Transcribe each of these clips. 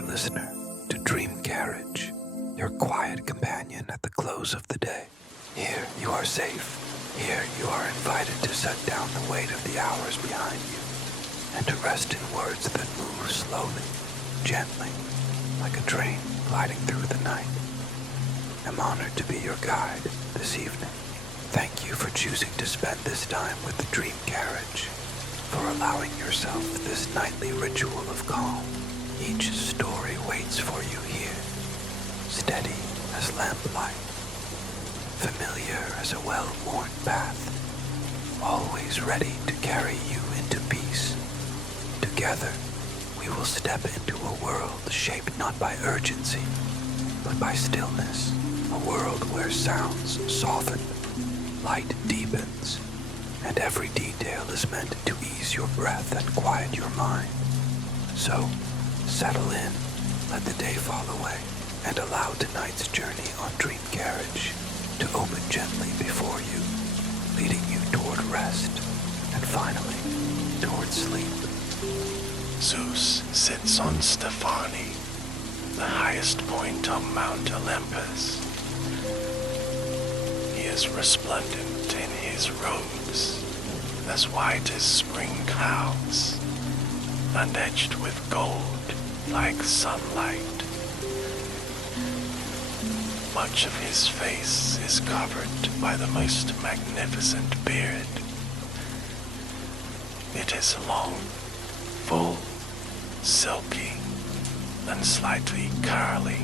dear listener, to Dream Carriage, your quiet companion at the close of the day. Here you are safe. Here you are invited to set down the weight of the hours behind you and to rest in words that move slowly, gently, like a train gliding through the night. I'm honored to be your guide this evening. Thank you for choosing to spend this time with the Dream Carriage, for allowing yourself this nightly ritual of calm. Each story waits for you here, steady as lamplight, familiar as a well-worn path, always ready to carry you into peace. Together, we will step into a world shaped not by urgency, but by stillness, a world where sounds soften, light deepens, and every detail is meant to ease your breath and quiet your mind. So, settle in, let the day fall away, and allow tonight's journey on Dream Carriage to open gently before you, leading you toward rest, and finally, toward sleep. Zeus sits on Stephani, the highest point on Mount Olympus. He is resplendent in his robes, as white as spring clouds, and edged with gold like sunlight. Much of his face is covered by the most magnificent beard. It is long, full, silky, and slightly curly.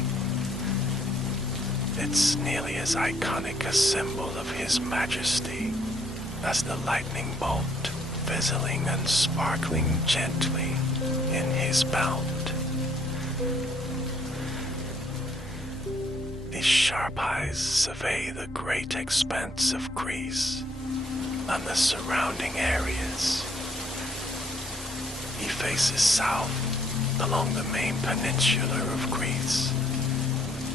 It's nearly as iconic a symbol of his majesty as the lightning bolt fizzling and sparkling gently in his belt. His sharp eyes survey the great expanse of Greece and the surrounding areas. He faces south along the main peninsula of Greece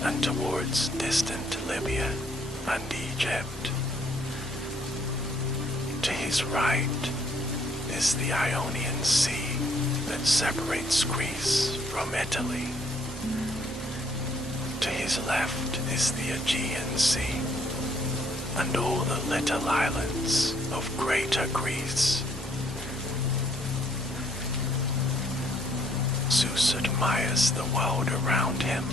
and towards distant Libya and Egypt. To his right is the Ionian Sea that separates Greece from Italy. To his left is the Aegean Sea and all the little islands of Greater Greece. Zeus admires the world around him.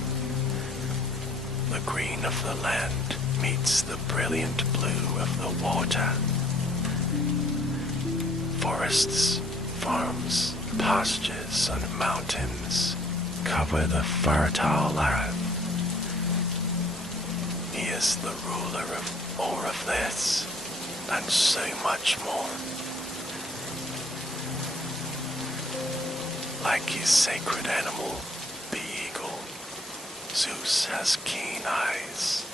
The green of the land meets the brilliant blue of the water. Forests, farms, pastures, and mountains cover the fertile earth. He is the ruler of all of this, and so much more. Like his sacred animal, the eagle, Zeus has keen eyes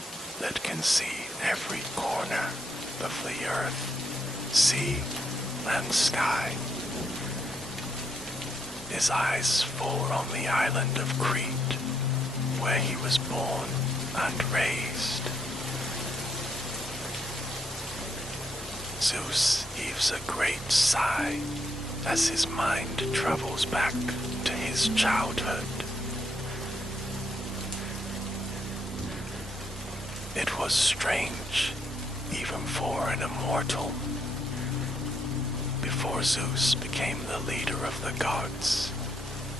that can see every corner of the earth, sea, and sky. His eyes fall on the island of Crete, where he was born and raised. Zeus heaves a great sigh as his mind travels back to his childhood. It was strange, even for an immortal. Before Zeus became the leader of the gods,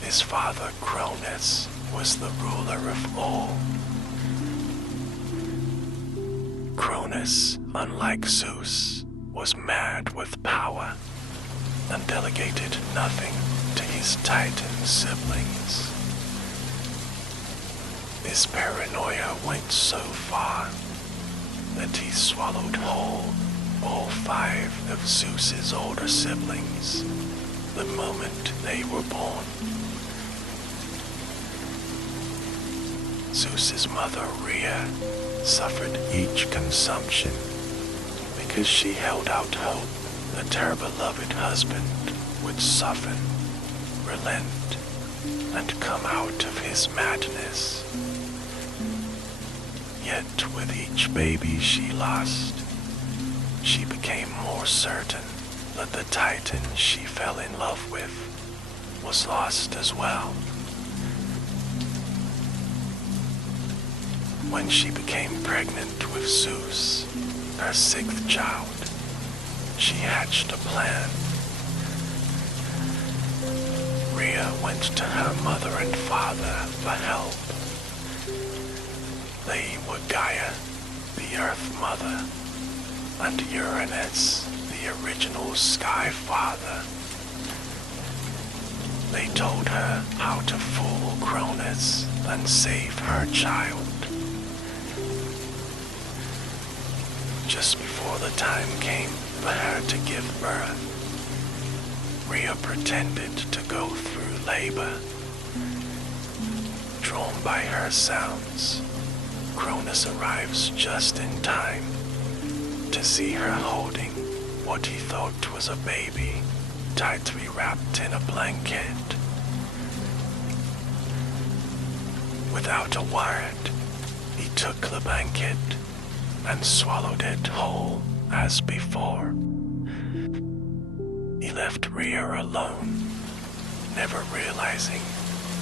his father Cronus was the ruler of all. Cronus, unlike Zeus, was mad with power and delegated nothing to his Titan siblings. His paranoia went so far that he swallowed whole all 5 of Zeus's older siblings the moment they were born. Zeus's mother Rhea suffered each consumption because she held out hope that her beloved husband would soften, relent, and come out of his madness. Yet with each baby she lost, she became more certain that the Titan she fell in love with was lost as well. When she became pregnant with Zeus, her sixth child, she hatched a plan. Rhea went to her mother and father for help. They were Gaia, the Earth Mother, and Uranus, the original Sky Father. They told her how to fool Cronus and save her child. Just before the time came for her to give birth, Rhea pretended to go through labor. Drawn by her sounds, Cronus arrives just in time to see her holding what he thought was a baby tightly wrapped in a blanket. Without a word, he took the blanket and swallowed it whole as before. He left Rhea alone, never realizing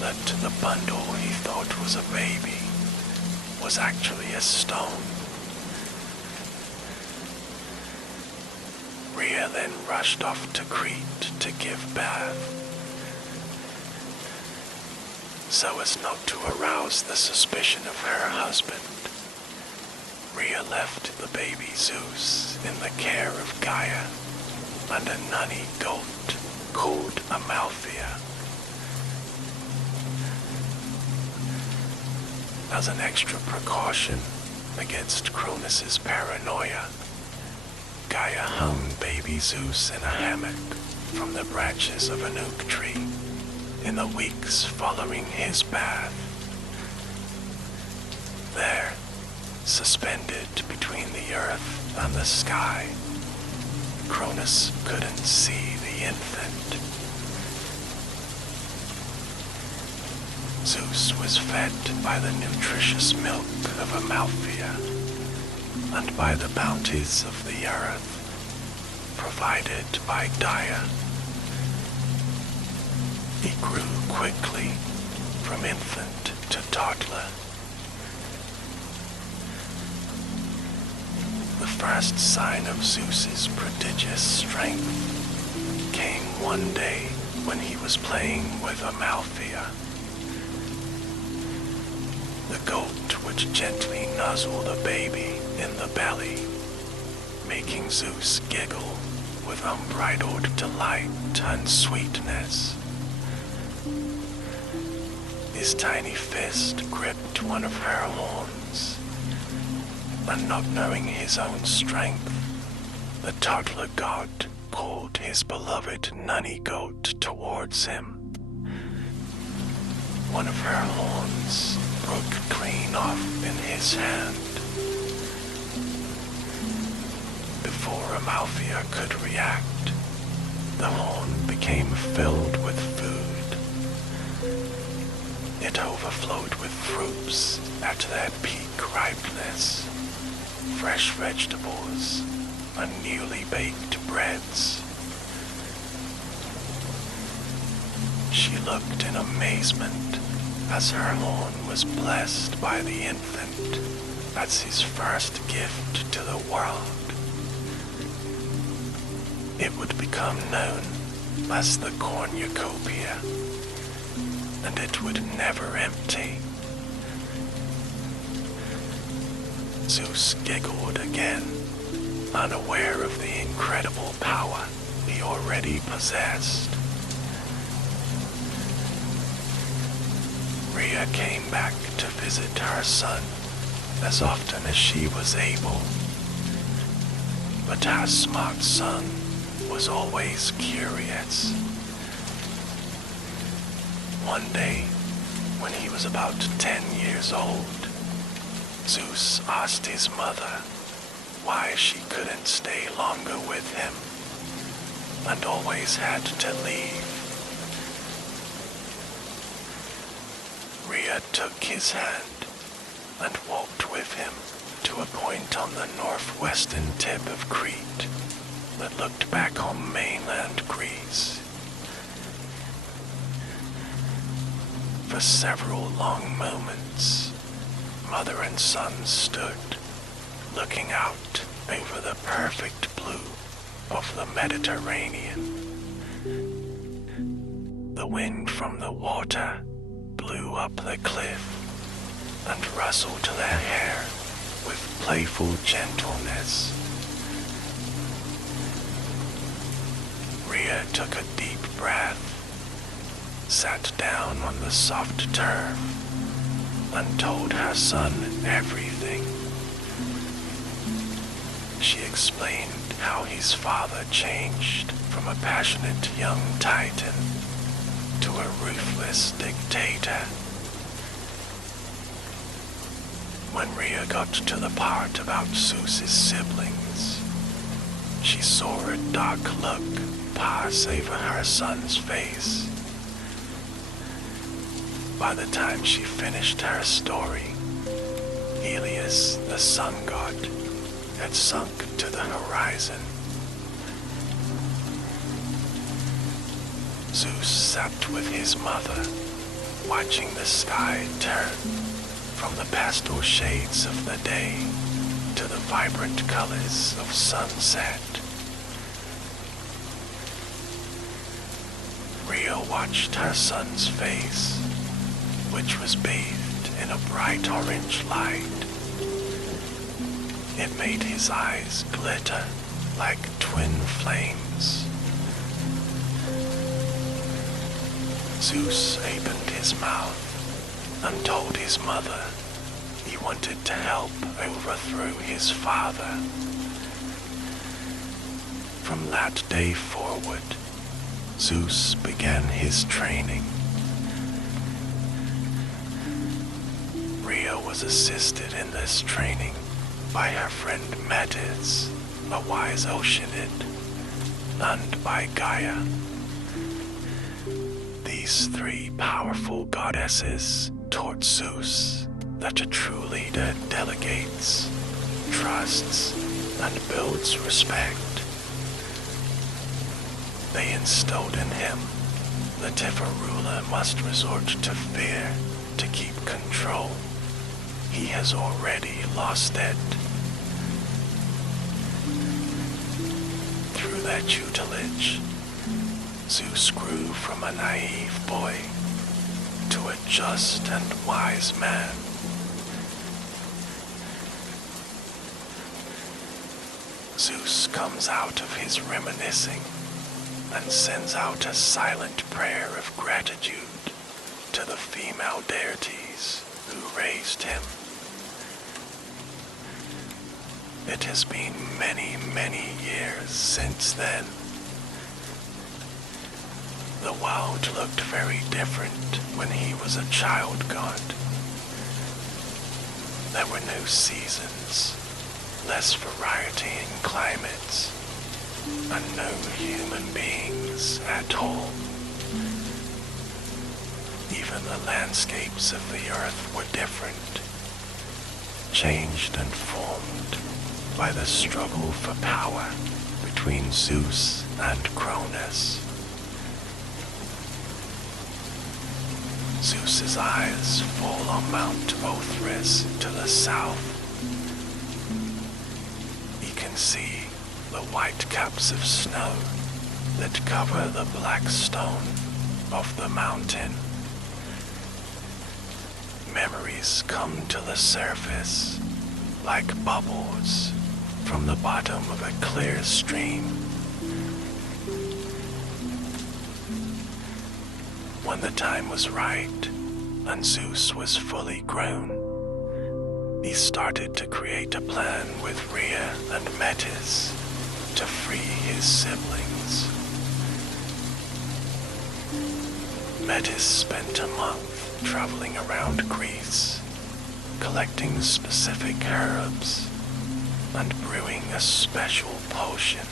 that the bundle he thought was a baby was actually a stone. Rhea then rushed off to Crete to give birth, so as not to arouse the suspicion of her husband. Rhea left the baby Zeus in the care of Gaia and a nunny goat called Amalthea. As an extra precaution against Cronus's paranoia, Gaia hung baby Zeus in a hammock from the branches of an oak tree in the weeks following his birth. There, suspended between the earth and the sky, Cronus couldn't see the infant. Zeus was fed by the nutritious milk of Amalthea and by the bounties of the earth provided by Gaia. He grew quickly from infant to toddler. The first sign of Zeus's prodigious strength came one day when he was playing with Amalthea. The goat would gently nuzzle the baby in the belly, making Zeus giggle with unbridled delight and sweetness. His tiny fist gripped one of her horns, and not knowing his own strength, the toddler god pulled his beloved nunny goat towards him. One of her horns broke clean off in his hand. Before Amalthea could react, the horn became filled with food. It overflowed with fruits at their peak ripeness, fresh vegetables, and newly baked breads. She looked in amazement as her horn was blessed by the infant as his first gift to the world. It would become known as the cornucopia, and it would never empty. Zeus giggled again, unaware of the incredible power he already possessed. Rhea came back to visit her son as often as she was able. But her smart son was always curious. One day, when he was about 10 years old, Zeus asked his mother why she couldn't stay longer with him and always had to leave. Rhea took his hand and walked with him to a point on the northwestern tip of Crete that looked back on mainland Greece. For several long moments, mother and son stood, looking out over the perfect blue of the Mediterranean. The wind from the water blew up the cliff and rustled their hair with playful gentleness. Rhea took a deep breath, sat down on the soft turf, and told her son everything. She explained how his father changed from a passionate young titan to a ruthless dictator. When Rhea got to the part about Zeus's siblings, she saw a dark look pass over her son's face. By the time she finished her story, Helios, the sun god, had sunk to the horizon. Zeus sat with his mother, watching the sky turn from the pastel shades of the day to the vibrant colors of sunset. Rhea watched her son's face, which was bathed in a bright orange light. It made his eyes glitter like twin flames. Zeus opened his mouth and told his mother he wanted to help overthrow his father. From that day forward, Zeus began his training. Rhea was assisted in this training by her friend Metis, a wise oceanid, and by Gaia. These three powerful goddesses taught Zeus that a true leader delegates, trusts, and builds respect. They instilled in him that if a ruler must resort to fear to keep control, he has already lost it. Through their tutelage, Zeus grew from a naive boy to a just and wise man. Zeus comes out of his reminiscing and sends out a silent prayer of gratitude to the female deities who raised him. It has been many, many years since then. The world looked very different when he was a child god. There were no seasons, less variety in climates, and no human beings at all. Even the landscapes of the earth were different, changed and formed by the struggle for power between Zeus and Cronus. Zeus's eyes fall on Mount Othrys to the south. He can see the white caps of snow that cover the black stone of the mountain. Memories come to the surface like bubbles from the bottom of a clear stream. When the time was right and Zeus was fully grown, he started to create a plan with Rhea and Metis to free his siblings. Metis spent a month traveling around Greece, collecting specific herbs and brewing a special potion.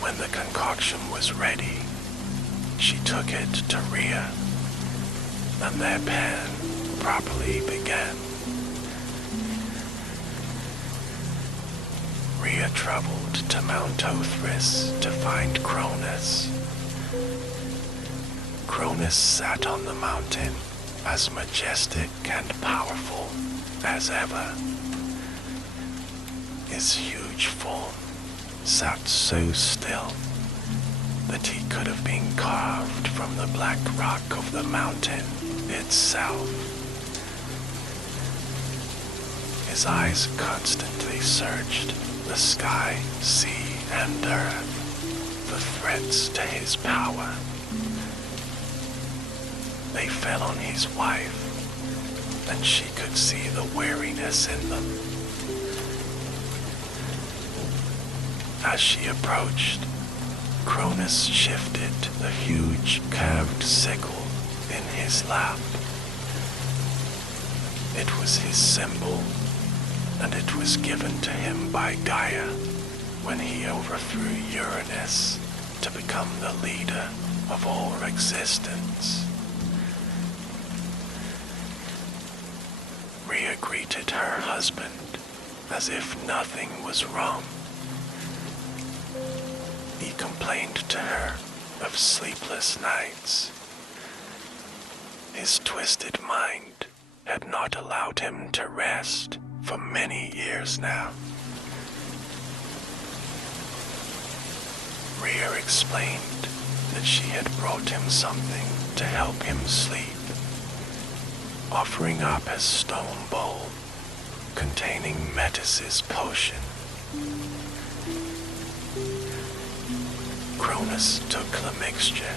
When the concoction was ready, she took it to Rhea, and their plan properly began. Rhea traveled to Mount Othrys to find Cronus. Cronus sat on the mountain as majestic and powerful as ever. His huge form sat so still that he could have been carved from the black rock of the mountain itself. His eyes constantly searched the sky, sea, and earth for threats to his power. They fell on his wife, and she could see the weariness in them. As she approached, Cronus shifted the huge curved sickle in his lap. It was his symbol, and it was given to him by Gaia when he overthrew Uranus to become the leader of all existence. Rhea greeted her husband as if nothing was wrong. He complained to her of sleepless nights. His twisted mind had not allowed him to rest for many years now. Rhea explained that she had brought him something to help him sleep, offering up a stone bowl containing Metis's potion. Cronus took the mixture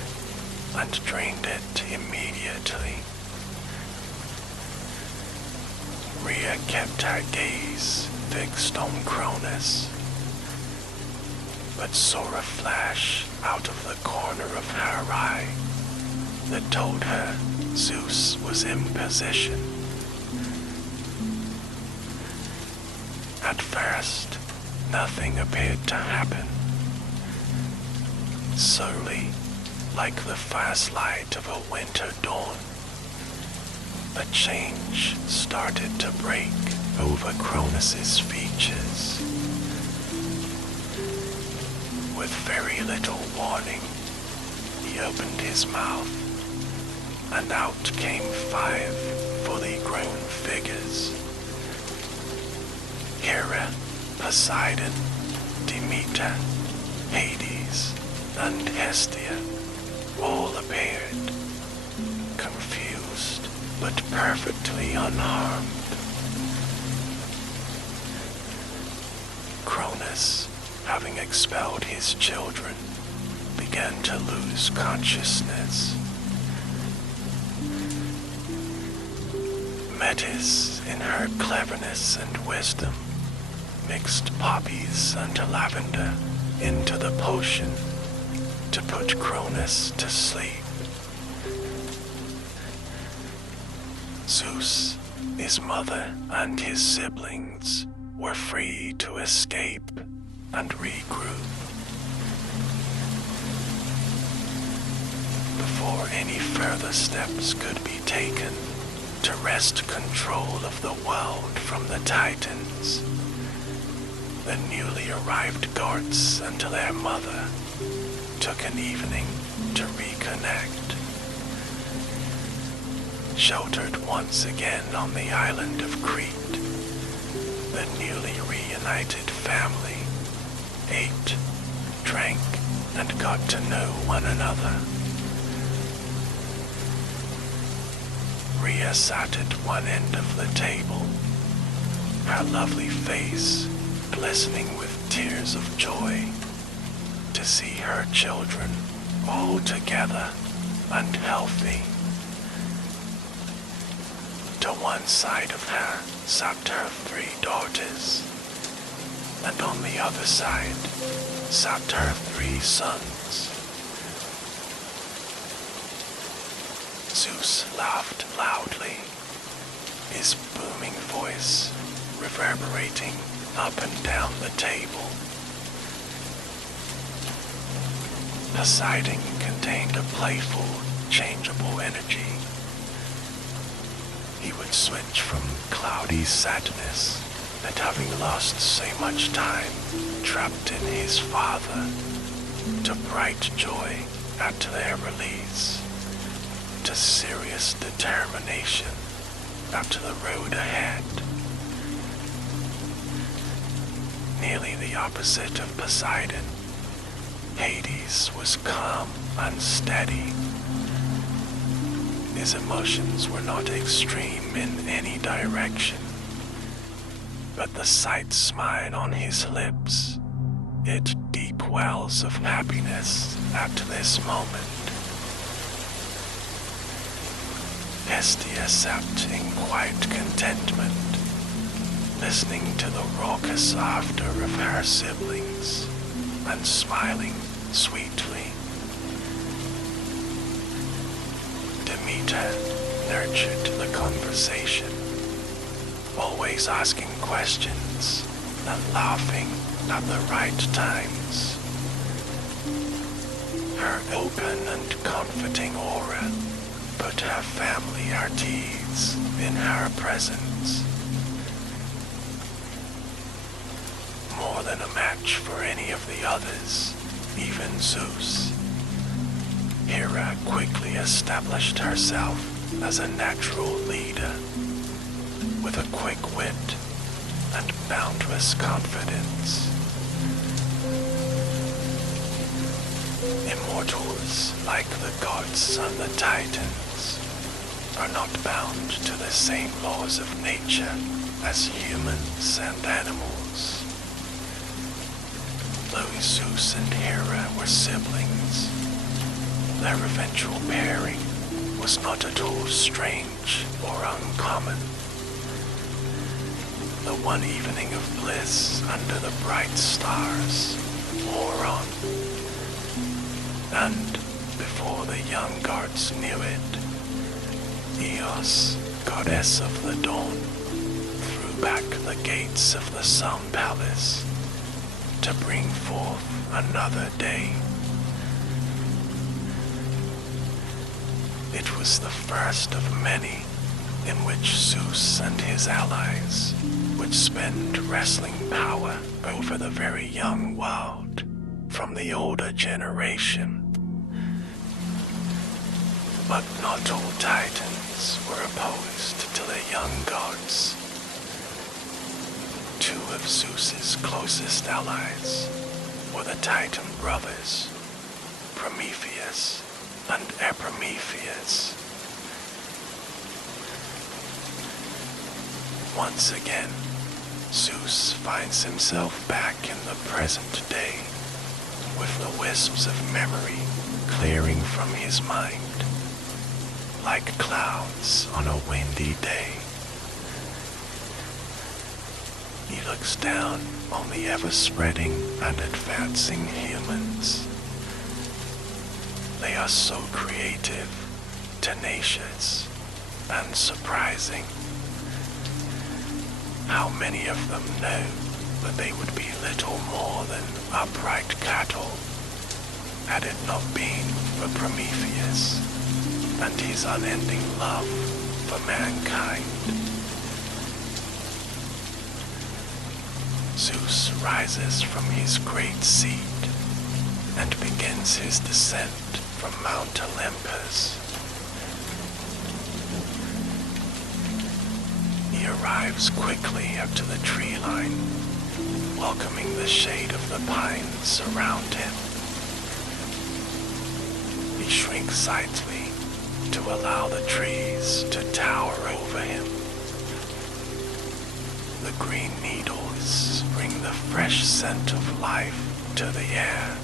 and drained it immediately. Rhea kept her gaze fixed on Cronus, but saw a flash out of the corner of her eye that told her Zeus was in position. At first, nothing appeared to happen. Slowly, like the first light of a winter dawn, a change started to break over Cronus's features. With very little warning, he opened his mouth, and out came 5 fully grown figures. Hera, Poseidon, Demeter, Hades, and Hestia all appeared, confused but perfectly unharmed. Cronus, having expelled his children, began to lose consciousness. Metis, in her cleverness and wisdom, mixed poppies and lavender into the potion to put Cronus to sleep. Zeus, his mother, and his siblings were free to escape and regroup. Before any further steps could be taken to wrest control of the world from the Titans, the newly arrived gods and their mother took an evening to reconnect. Sheltered once again on the island of Crete, the newly reunited family ate, drank, and got to know one another. Rhea sat at one end of the table, her lovely face glistening with tears of joy to see her children all together and healthy. To one side of her sat her 3 daughters, and on the other side sat her 3 sons. Zeus laughed loudly, his booming voice reverberating up and down the table. Poseidon contained a playful, changeable energy. He would switch from cloudy sadness at having lost so much time trapped in his father to bright joy at their release, to serious fierce determination out to the road ahead. Nearly the opposite of Poseidon, Hades was calm and steady. His emotions were not extreme in any direction, but the sight smile on his lips hid deep wells of happiness at this moment. Hestia sat in quiet contentment, listening to the raucous laughter of her siblings and smiling sweetly. Demeter nurtured the conversation, always asking questions and laughing at the right times. Her open and comforting aura put her family at ease in her presence. More than a match for any of the others, even Zeus, Hera quickly established herself as a natural leader, with a quick wit and boundless confidence. Immortals, like the gods and the titans, are not bound to the same laws of nature as humans and animals. Though Zeus and Hera were siblings, their eventual pairing was not at all strange or uncommon. The one evening of bliss under the bright stars wore on, and before the young gods knew it, Eos, goddess of the dawn, threw back the gates of the Sun Palace to bring forth another day. It was the first of many in which Zeus and his allies would spend wrestling power over the very young world from the older generation. But not all titans were opposed to the young gods. Two of Zeus's closest allies were the Titan brothers, Prometheus and Epimetheus. Once again, Zeus finds himself back in the present day, with the wisps of memory clearing from his mind, like clouds on a windy day. He looks down on the ever-spreading and advancing humans. They are so creative, tenacious, and surprising. How many of them know that they would be little more than upright cattle had it not been for Prometheus and his unending love for mankind? Zeus rises from his great seat and begins his descent from Mount Olympus. He arrives quickly up to the tree line, welcoming the shade of the pines around him. He shrinks slightly to allow the trees to tower over him. The green needles bring the fresh scent of life to the air.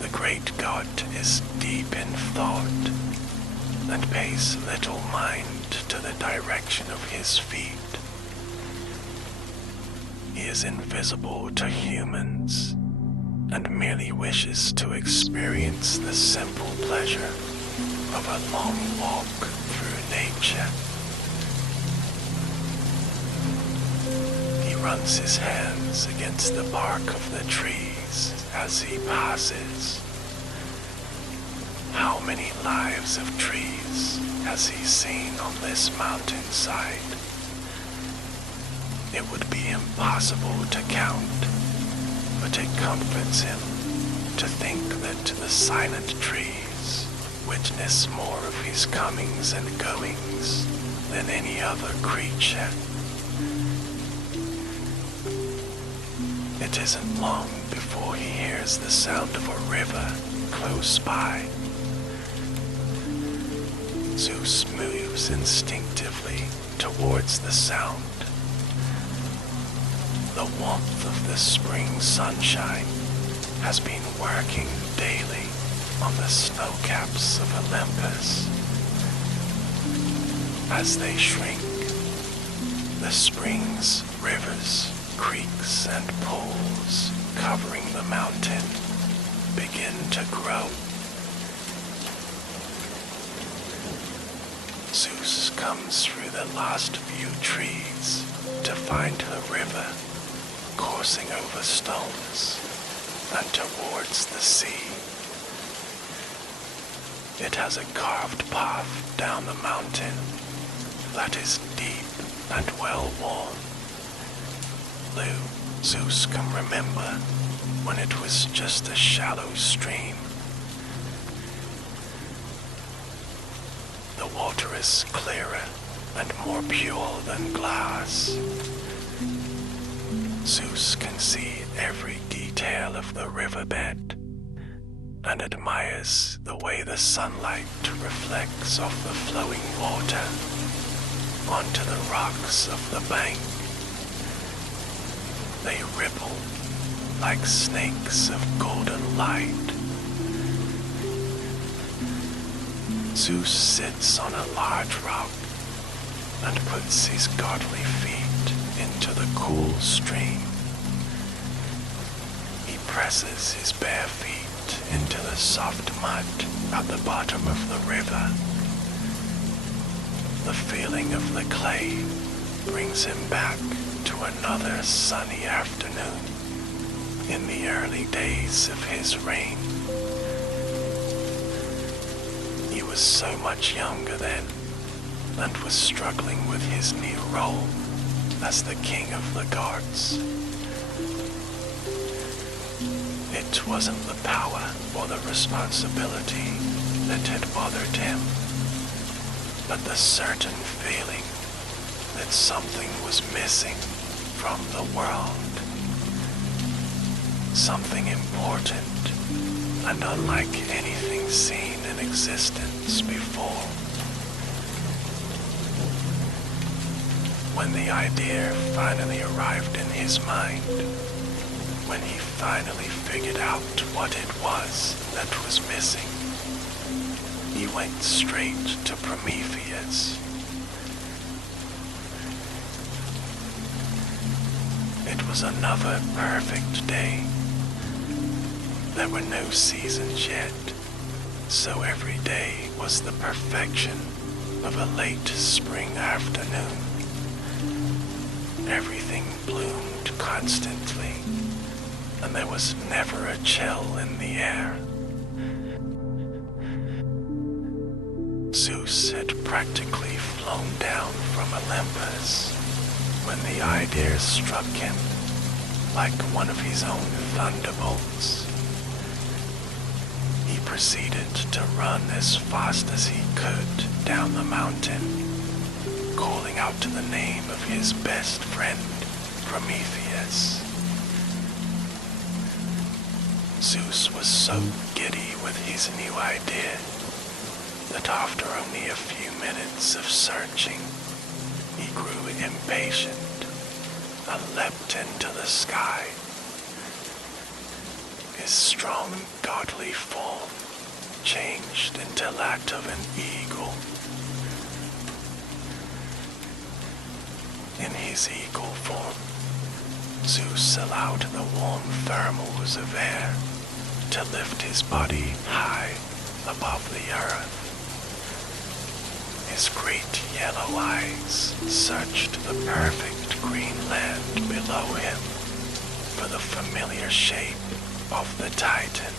The great god is deep in thought and pays little mind to the direction of his feet. He is invisible to humans and merely wishes to experience the simple pleasure of a long walk through nature. He runs his hands against the bark of the trees as he passes. How many lives of trees has he seen on this mountainside? It would be impossible to count, but it comforts him to think that the silent trees witness more of his comings and goings than any other creature. It isn't long before he hears the sound of a river close by. Zeus moves instinctively towards the sound. The warmth of the spring sunshine has been working daily on the snow caps of Olympus. As they shrink, the springs, rivers, creeks, and pools covering the mountain begin to grow. Zeus comes through the last few trees to find the river coursing over stones and towards the sea. It has a carved path down the mountain that is deep and well worn. Zeus can remember when it was just a shallow stream. The water is clearer and more pure than glass. Zeus can see every detail of the riverbed and admires the way the sunlight reflects off the flowing water onto the rocks of the bank. They ripple like snakes of golden light. Zeus sits on a large rock and puts his godly feet into the cool stream. He presses his bare feet into the soft mud at the bottom of the river. The feeling of the clay brings him back to another sunny afternoon in the early days of his reign. He was so much younger then and was struggling with his new role as the king of the gods. It wasn't the power or the responsibility that had bothered him, but the certain feeling that something was missing from the world. Something important and unlike anything seen in existence before. When the idea finally arrived in his mind, when he finally figured out what it was that was missing, he went straight to Prometheus. It was another perfect day. There were no seasons yet, so every day was the perfection of a late spring afternoon. Everything bloomed constantly, and there was never a chill in the air. Zeus had practically flown down from Olympus when the idea struck him like one of his own thunderbolts. He proceeded to run as fast as he could down the mountain, calling out to the name of his best friend, Prometheus. Zeus was so giddy with his new idea that after only a few minutes of searching, he grew impatient and leapt into the sky. His strong, godly form changed into that of an eagle. In his eagle form, Zeus allowed the warm thermals of air to lift his body high above the earth. His great yellow eyes searched the perfect green land below him for the familiar shape of the Titan.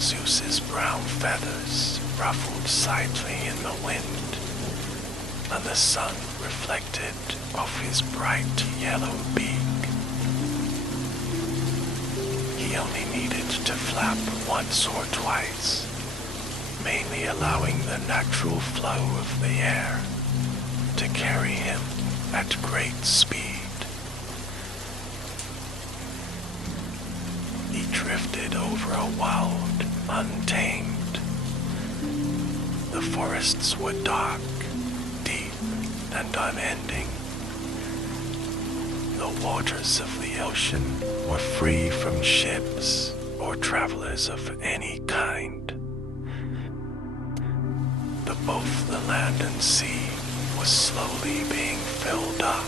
Zeus's brown feathers ruffled slightly in the wind, and the sun reflected off his bright yellow beak. He only needed to flap once or twice, mainly allowing the natural flow of the air to carry him at great speed. He drifted over a world untamed. The forests were dark, deep, and unending. The waters of the ocean were free from ships or travelers of any kind. But both the land and sea was slowly being filled up.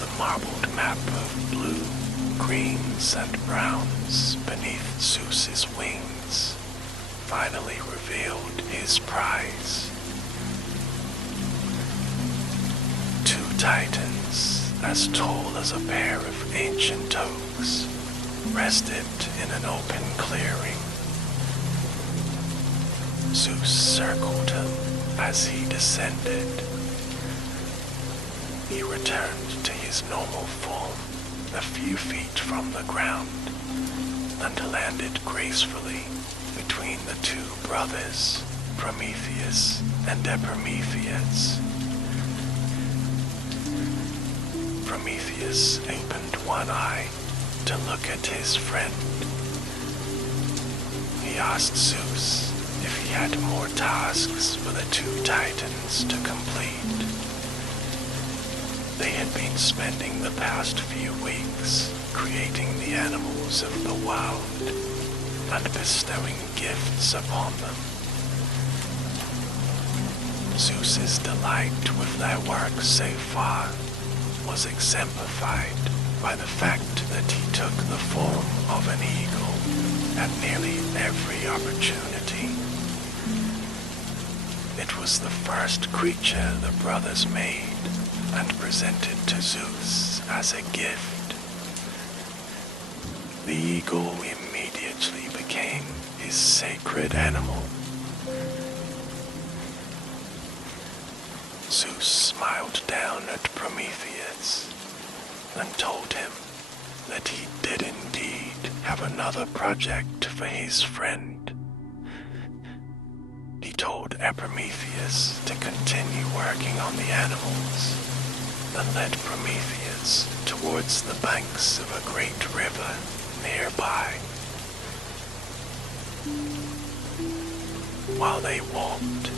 The marbled map of blue, greens, and browns beneath Zeus's wings finally revealed his prize. Two titans as tall as a pair of ancient oaks rested in an open clearing. Zeus circled him as he descended. He returned to his normal form a few feet from the ground and landed gracefully between the two brothers, Prometheus and Epimetheus. Prometheus opened one eye to look at his friend. He asked Zeus if he had more tasks for the two titans to complete. They had been spending the past few weeks creating the animals of the world and bestowing gifts upon them. Zeus's delight with their work so far was exemplified by the fact that he took the form of an eagle at nearly every opportunity. It was the first creature the brothers made and presented to Zeus as a gift. The eagle immediately became his sacred animal. Zeus smiled down at Prometheus and told him that he did indeed have another project for his friend. He told Epimetheus to continue working on the animals and led Prometheus towards the banks of a great river nearby. While they walked,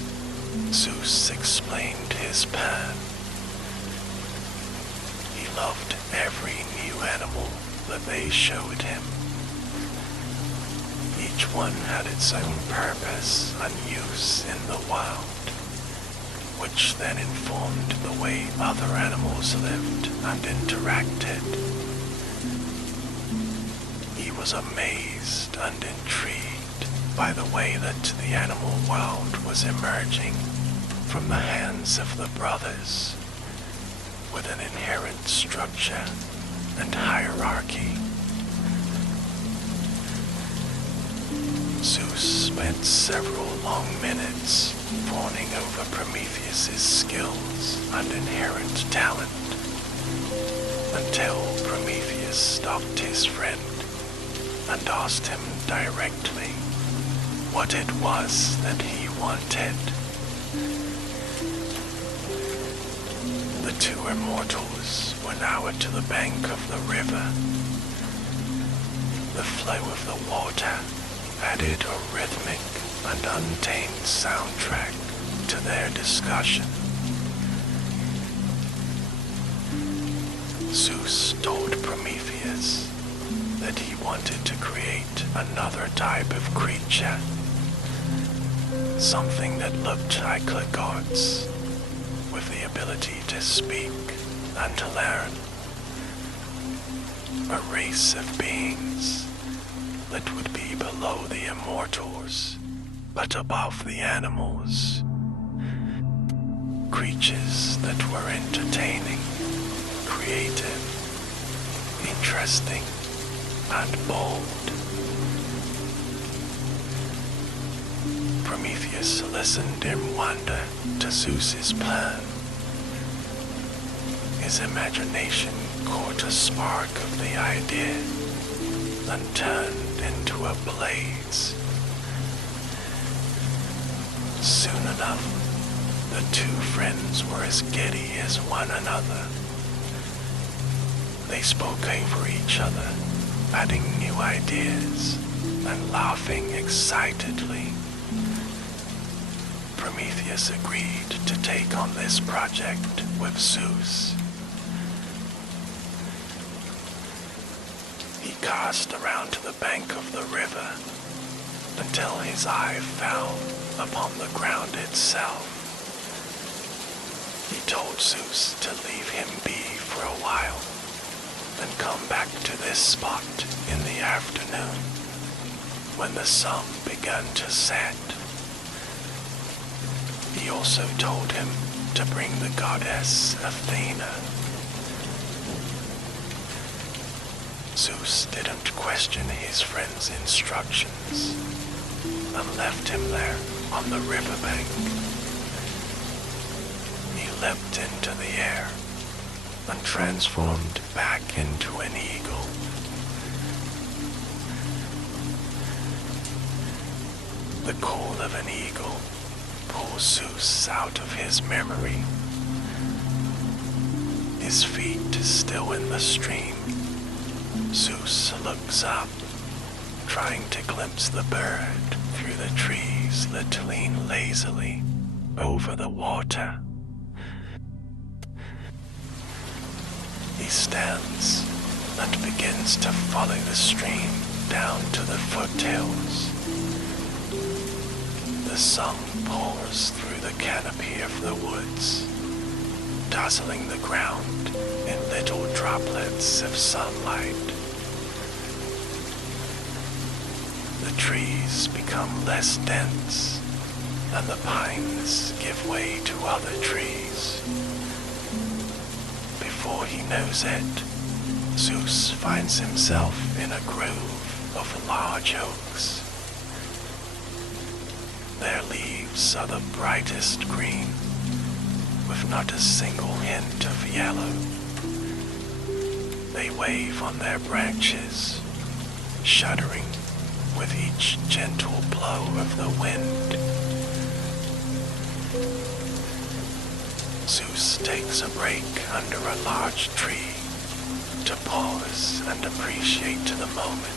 Zeus explained his plan. He loved every new animal that they showed him. Each one had its own purpose and use in the wild, which then informed the way other animals lived and interacted. He was amazed and intrigued by the way that the animal world was emerging from the hands of the brothers, with an inherent structure and hierarchy. Zeus spent several long minutes fawning over Prometheus's skills and inherent talent, until Prometheus stopped his friend and asked him directly what it was that he wanted. The two immortals were now at the bank of the river. The flow of the water added a rhythmic and untamed soundtrack to their discussion. Zeus told Prometheus that he wanted to create another type of creature, something that looked like the gods, with the ability to speak and to learn. A race of beings that would be below the immortals, but above the animals. Creatures that were entertaining, creative, interesting, and bold. Prometheus listened in wonder to Zeus's plan. His imagination caught a spark of the idea and turned into a blaze. Soon enough, the two friends were as giddy as one another. They spoke over each other, adding new ideas and laughing excitedly. Prometheus agreed to take on this project with Zeus. He cast around to the bank of the river until his eye fell upon the ground itself. He told Zeus to leave him be for a while and come back to this spot in the afternoon when the sun began to set. He also told him to bring the goddess Athena. Zeus didn't question his friend's instructions and left him there on the riverbank. He leapt into the air and transformed back into an eagle. The call of an eagle pulls Zeus out of his memory. His feet still in the stream, Zeus looks up, trying to glimpse the bird through the trees that lean lazily over the water. He stands and begins to follow the stream down to the foothills. The sun pours through the canopy of the woods, dazzling the ground in little droplets of sunlight. The trees become less dense, and the pines give way to other trees. Before he knows it, Zeus finds himself in a grove of large oaks. Their leaves are the brightest green, with not a single hint of yellow. They wave on their branches, shuddering with each gentle blow of the wind. Zeus takes a break under a large tree to pause and appreciate the moment.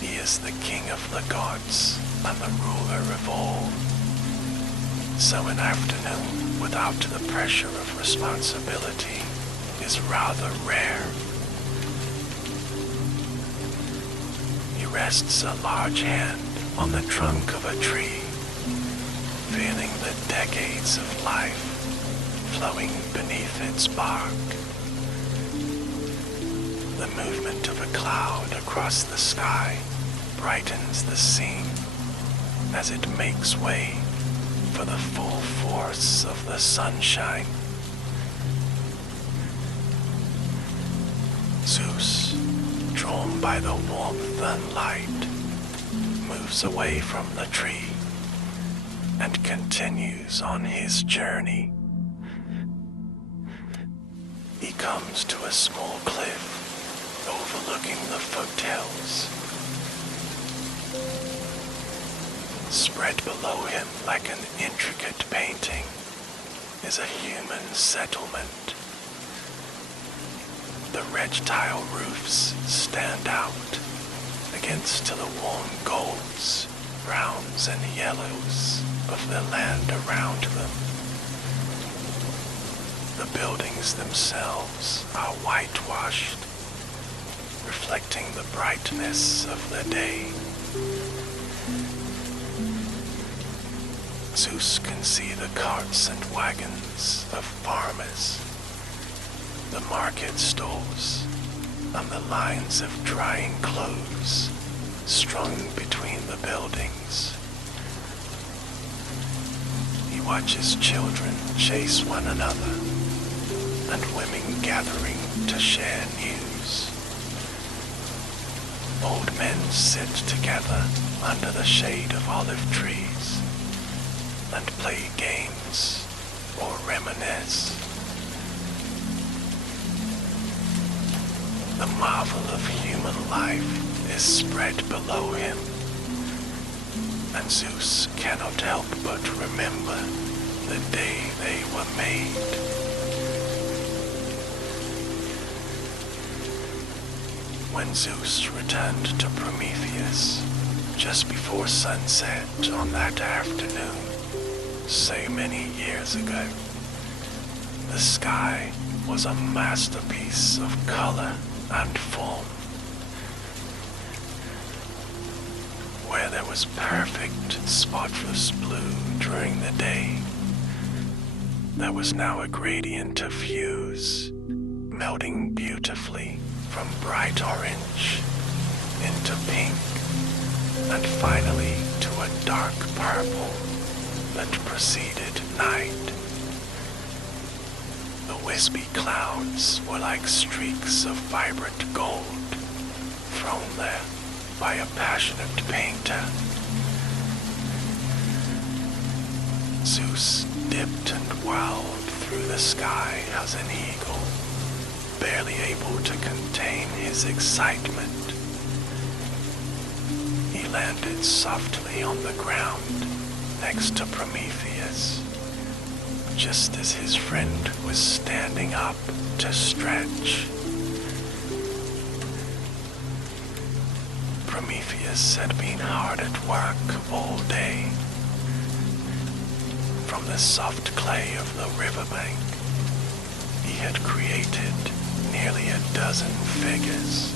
He is the king of the gods and the ruler of all. So an afternoon without the pressure of responsibility is rather rare. He rests a large hand on the trunk of a tree, feeling the decades of life flowing beneath its bark. The movement of a cloud across the sky brightens the scene as it makes way for the full force of the sunshine. Zeus, drawn by the warmth and light, moves away from the tree and continues on his journey. He comes to a small cliff overlooking the foothills. Spread below him like an intricate painting is a human settlement. The red tile roofs stand out against the warm golds, browns and yellows of the land around them. The buildings themselves are whitewashed, reflecting the brightness of the day. Zeus can see the carts and wagons of farmers, the market stalls, and the lines of drying clothes strung between the buildings. He watches children chase one another and women gathering to share news. Old men sit together under the shade of olive trees and play games or reminisce. the marvel of human life is spread below him, and Zeus cannot help but remember the day they were made. When Zeus returned to Prometheus just before sunset on that afternoon, so many years ago, the sky was a masterpiece of color and form. Where there was perfect, spotless blue during the day, there was now a gradient of hues, melting beautifully from bright orange into pink, and finally to a dark purple that preceded night. The wispy clouds were like streaks of vibrant gold, thrown there by a passionate painter. Zeus dipped and whirled through the sky as an eagle, barely able to contain his excitement. He landed softly on the ground next to Prometheus, just as his friend was standing up to stretch. Prometheus had been hard at work all day. From the soft clay of the riverbank, he had created nearly a dozen figures.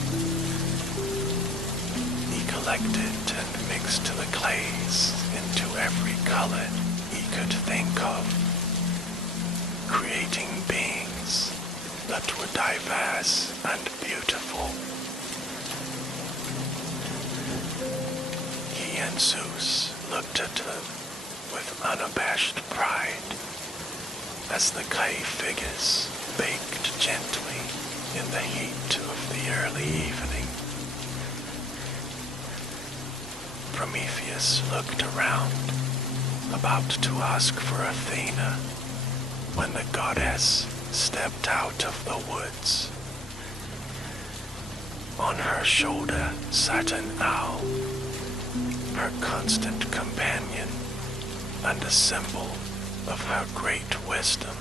He collected and mixed the clays into every color he could think of, creating beings that were diverse and beautiful. He and Zeus looked at them with unabashed pride as the clay figures baked gently in the heat of the early evening. Prometheus looked around, about to ask for Athena, when the goddess stepped out of the woods. On her shoulder sat an owl, her constant companion and a symbol of her great wisdom.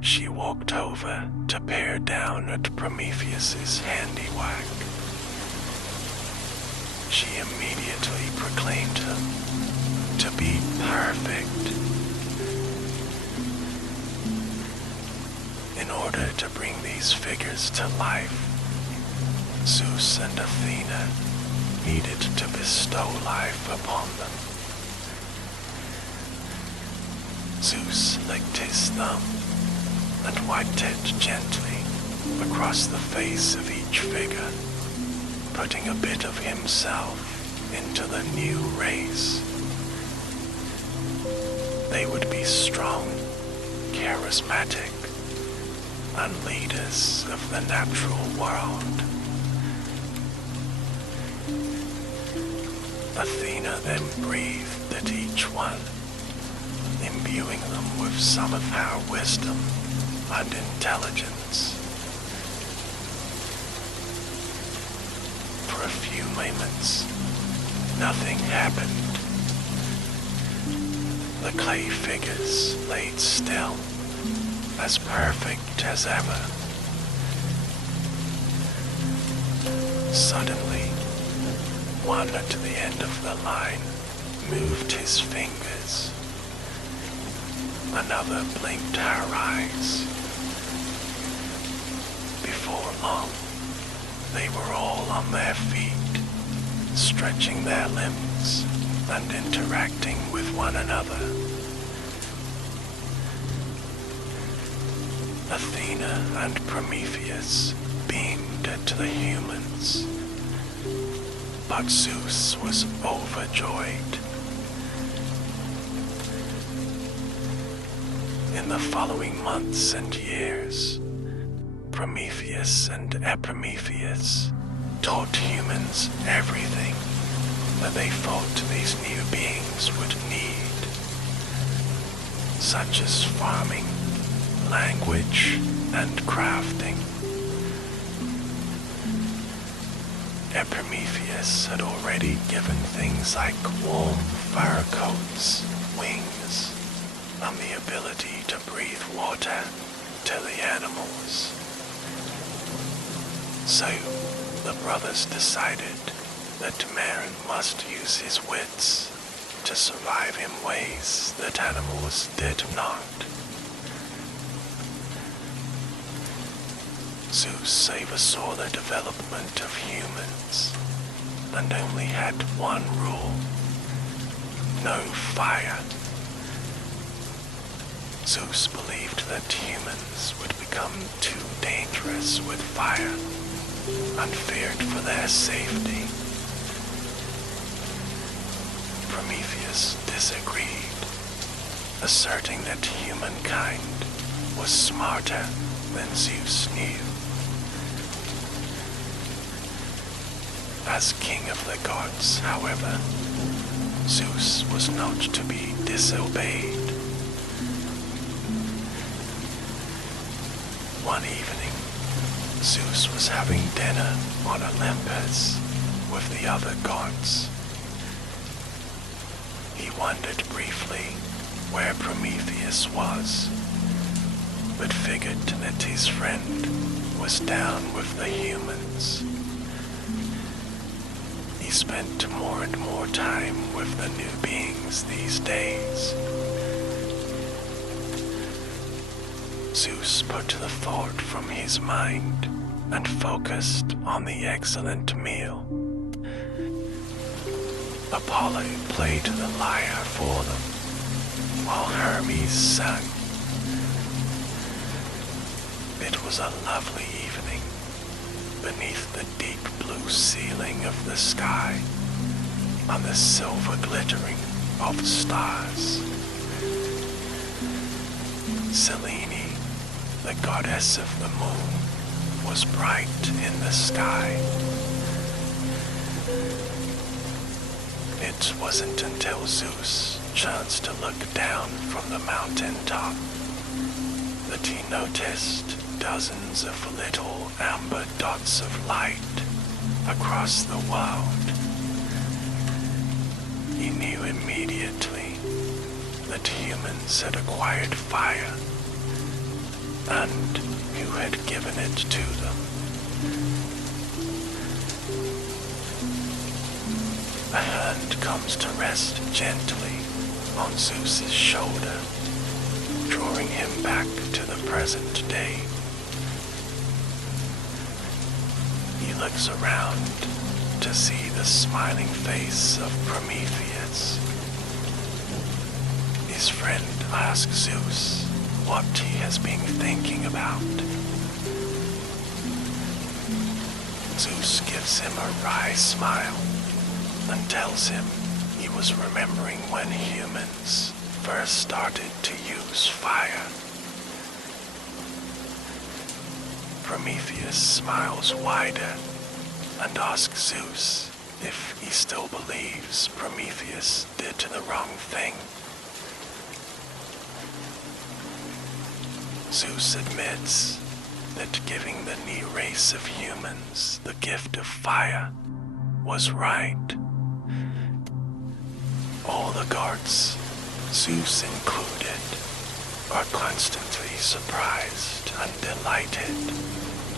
She walked over to peer down at Prometheus's handiwork. She immediately proclaimed him to be perfect. In order to bring these figures to life, Zeus and Athena needed to bestow life upon them. Zeus licked his thumb and wiped it gently across the face of each figure, putting a bit of himself into the new race. They would be strong, charismatic, and leaders of the natural world. Athena then breathed at each one, imbuing them with some of her wisdom and intelligence. For a few moments, nothing happened. The clay figures laid still, as perfect as ever. Suddenly, one at the end of the line moved his fingers. Another blinked her eyes. Before long, they were all on their feet, stretching their limbs and interacting with one another. Athena and Prometheus beamed at the humans, but Zeus was overjoyed. In the following months and years, Prometheus and Epimetheus taught humans everything that they thought these new beings would need, such as farming, language and crafting. Prometheus had already given things like warm fur coats, wings, and the ability to breathe water to the animals. So the brothers decided that man must use his wits to survive in ways that animals did not. Zeus oversaw the development of humans and only had one rule: no fire. Zeus believed that humans would become too dangerous with fire and feared for their safety. Prometheus disagreed, asserting that humankind was smarter than Zeus knew. As king of the gods, however, Zeus was not to be disobeyed. One evening, Zeus was having dinner on Olympus with the other gods. He wondered briefly where Prometheus was, but figured that his friend was down with the humans. He spent more and more time with the new beings these days. Zeus put the thought from his mind and focused on the excellent meal. Apollo played the lyre for them, while Hermes sang. It was a lovely evening, beneath the deep blue ceiling of the sky, on the silver glittering of stars. Selene, the goddess of the moon, was bright in the sky. It wasn't until Zeus chanced to look down from the mountain top that he noticed dozens of little amber dots of light across the world. He knew immediately that humans had acquired fire and who had given it to them. A hand comes to rest gently on Zeus's shoulder, drawing him back to the present day. He looks around to see the smiling face of Prometheus. His friend asks Zeus what he has been thinking about. Zeus gives him a wry smile and tells him he was remembering when humans first started to use fire. Prometheus smiles wider and asks Zeus if he still believes Prometheus did the wrong thing. Zeus admits that giving the new race of humans the gift of fire was right. All the gods, Zeus included, are constantly surprised and delighted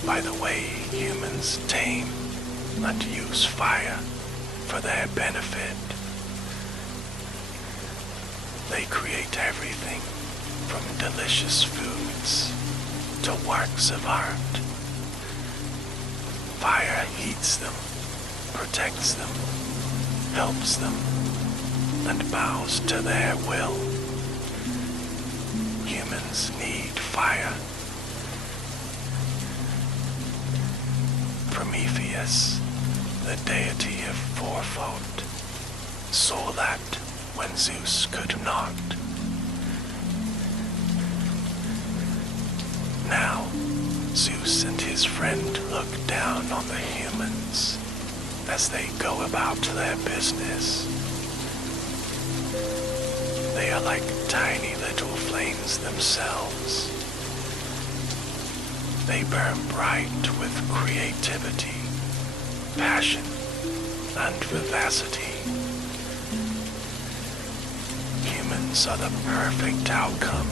by the way humans tame and use fire for their benefit. They create everything from delicious foods to works of art. Fire heats them, protects them, helps them, and bows to their will. Humans need fire. Prometheus, the deity of forethought, saw that when Zeus could not. Now, Zeus and his friend look down on the humans as they go about their business. They are like tiny little flames themselves, They burn bright with creativity, passion, and vivacity. Humans are the perfect outcome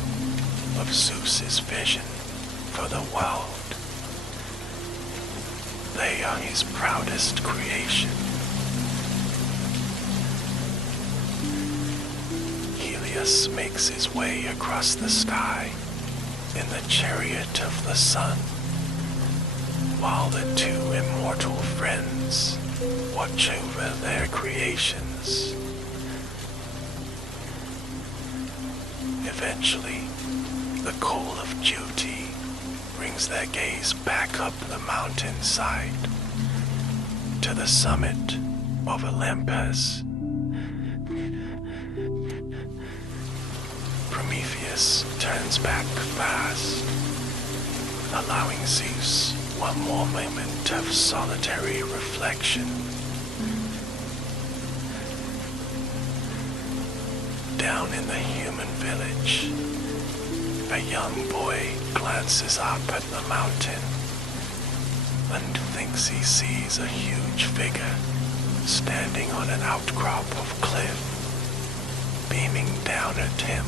of Zeus's vision for the world. They are his proudest creation. Helios makes his way across the sky in the chariot of the sun, while the two immortal friends watch over their creations. Eventually, the call of duty brings their gaze back up the mountainside to the summit of Olympus. Prometheus turns back fast, allowing Zeus one more moment of solitary reflection. Down in the human village, a young boy glances up at the mountain and thinks he sees a huge figure standing on an outcrop of cliff, beaming down at him.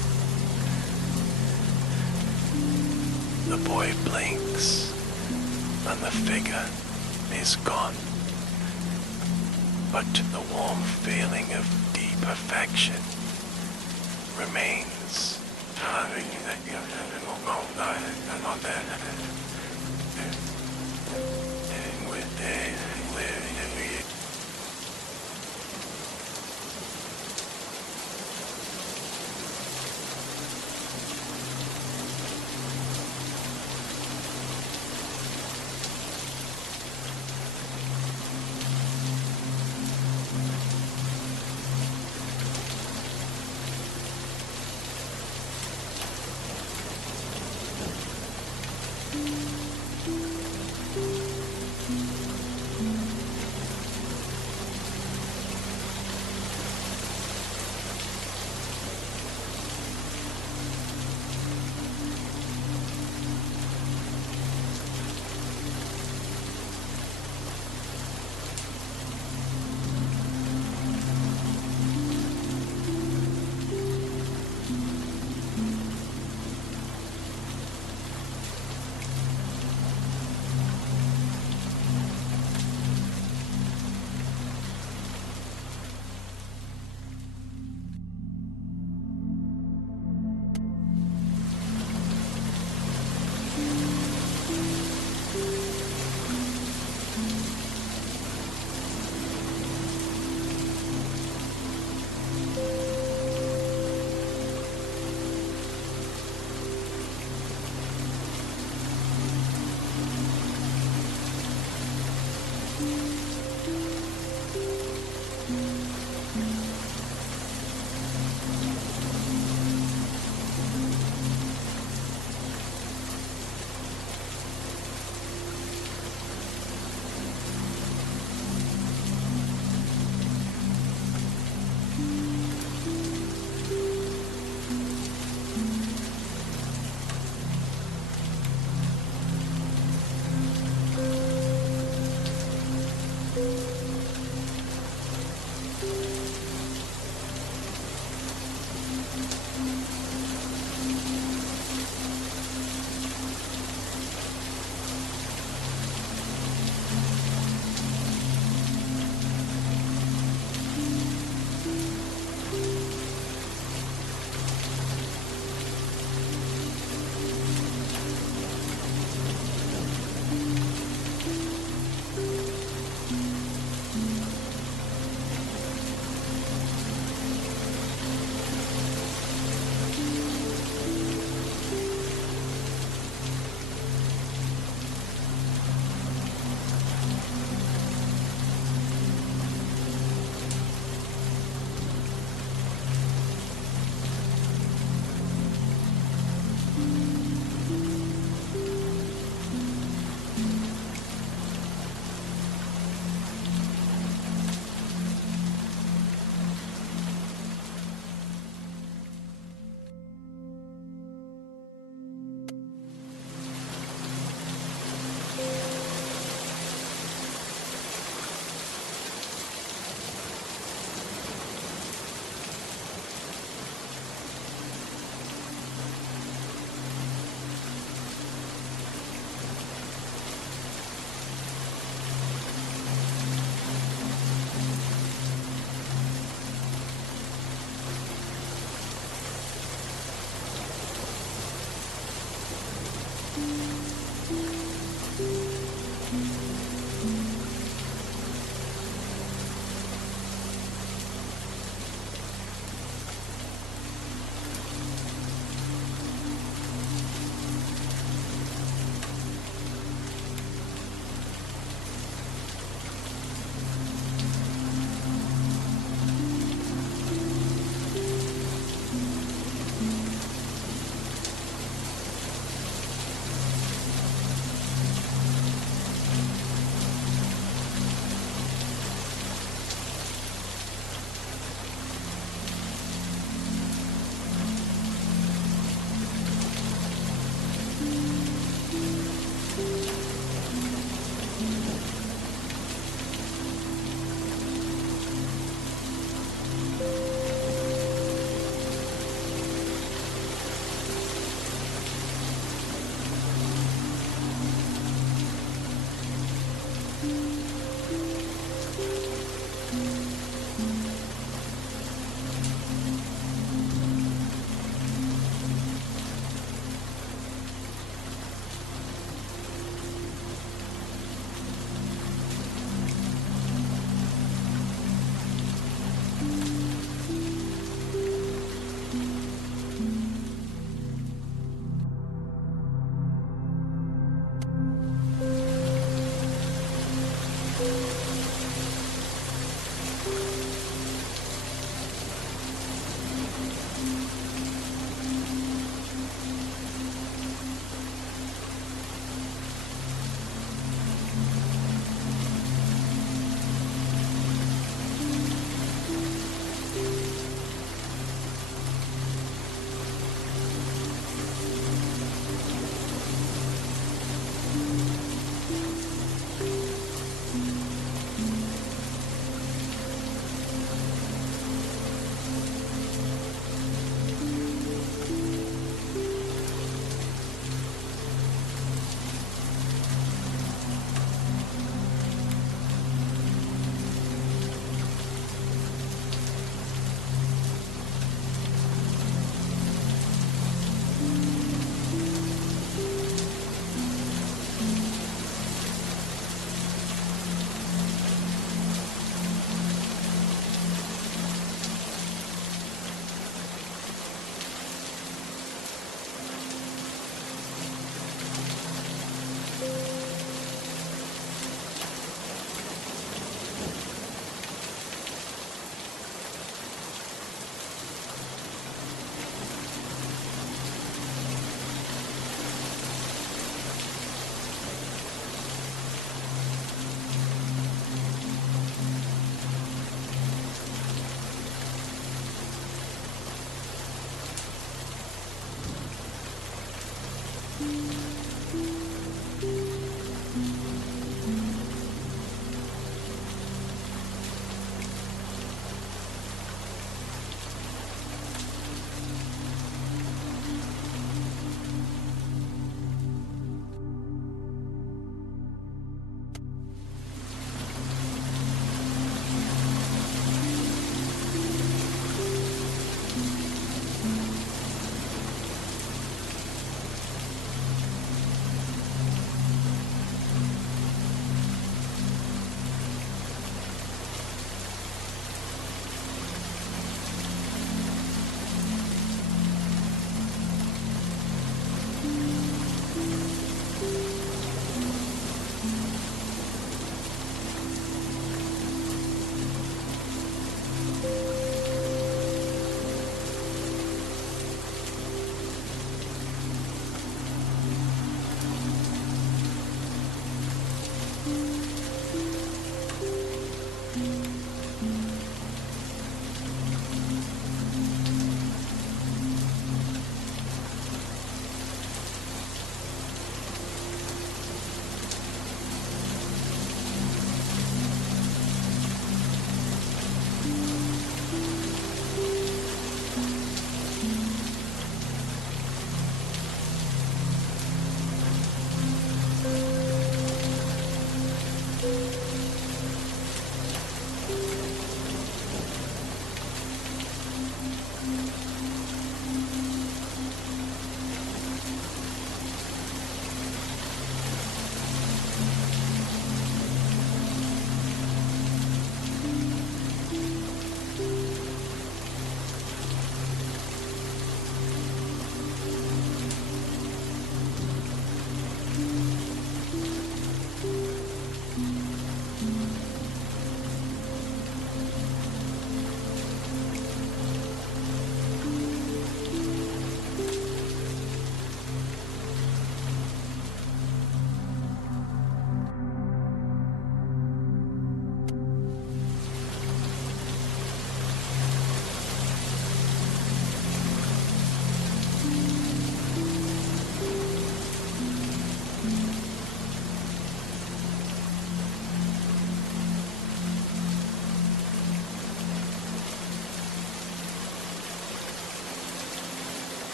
The boy blinks, and the figure is gone. But the warm feeling of deep affection remains.